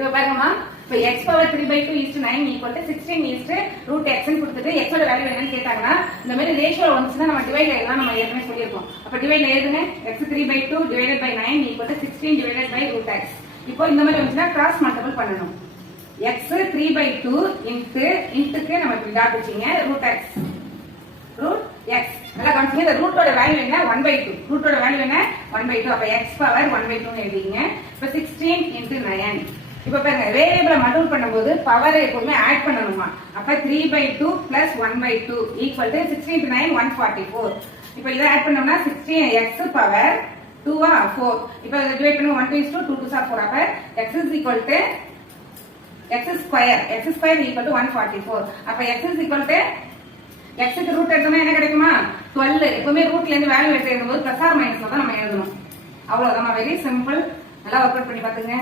இப்ப பாருங்கம்மா, இப்ப x power 3/2 is to 9 equal to 16 is to root x ன்னு கொடுத்துட்டு x ஓட வேல்யூ என்னன்னு கேட்டாங்கன்னா இந்த மாதிரி ரேஷியோல வந்துச்சுன்னா நம்ம டிவைட் எழுதலாம். நம்ம ஏற்கனவே சொல்லியிருக்கோம். அப்ப டிவைட்ல எழுதுங்க. x 3/2 divided by 9 equal to 16 divided by root x. இப்போ இந்த மாதிரி வந்துச்சுன்னா கிராஸ் மல்டிபிள் பண்ணணும். x 3/2 இன்ட்டுக்கு நம்ம இப்படி டாட் வச்சீங்க root x நல்லா கவனிச்சுங்க. இந்த ரூட்டோட வேல்யூ என்ன 1/2. ரூட்டோட வேல்யூ என்ன 1/2. அப்ப x பவர் 1/2 ன்னு எழுதிங்க. இப்ப 16 into 9. இப்ப பாருங்க வேரியபிளை மல்டிபிள் பண்ணும்போது பவர் எப்பவுமே ஆட் பண்ணணுமா. அப்ப 3/2 plus 1/2 equal to 16 into 9 144. இப்ப இத ஆட் பண்ணோம்னா 16 x பவர் 2 4. இப்ப டிவைட் பண்ணி 1 2 2 2 4. அப்ப x is equal to x square equal to 144. அப்ப x is equal to x க்கு ரூட் எடுத்தோம்னா என்ன கிடைக்குமா 12. எப்பவுமே ரூட்ல இருந்து வேல்யூ எடுத்து எழுதும்போது பிளஸ் ஆர் மைனஸ் தான் நம்ம எழுதணும். அவ்வளவுதான். Very simple. நல்லா ஒர்க் அவுட் பண்ணி பாத்துங்க.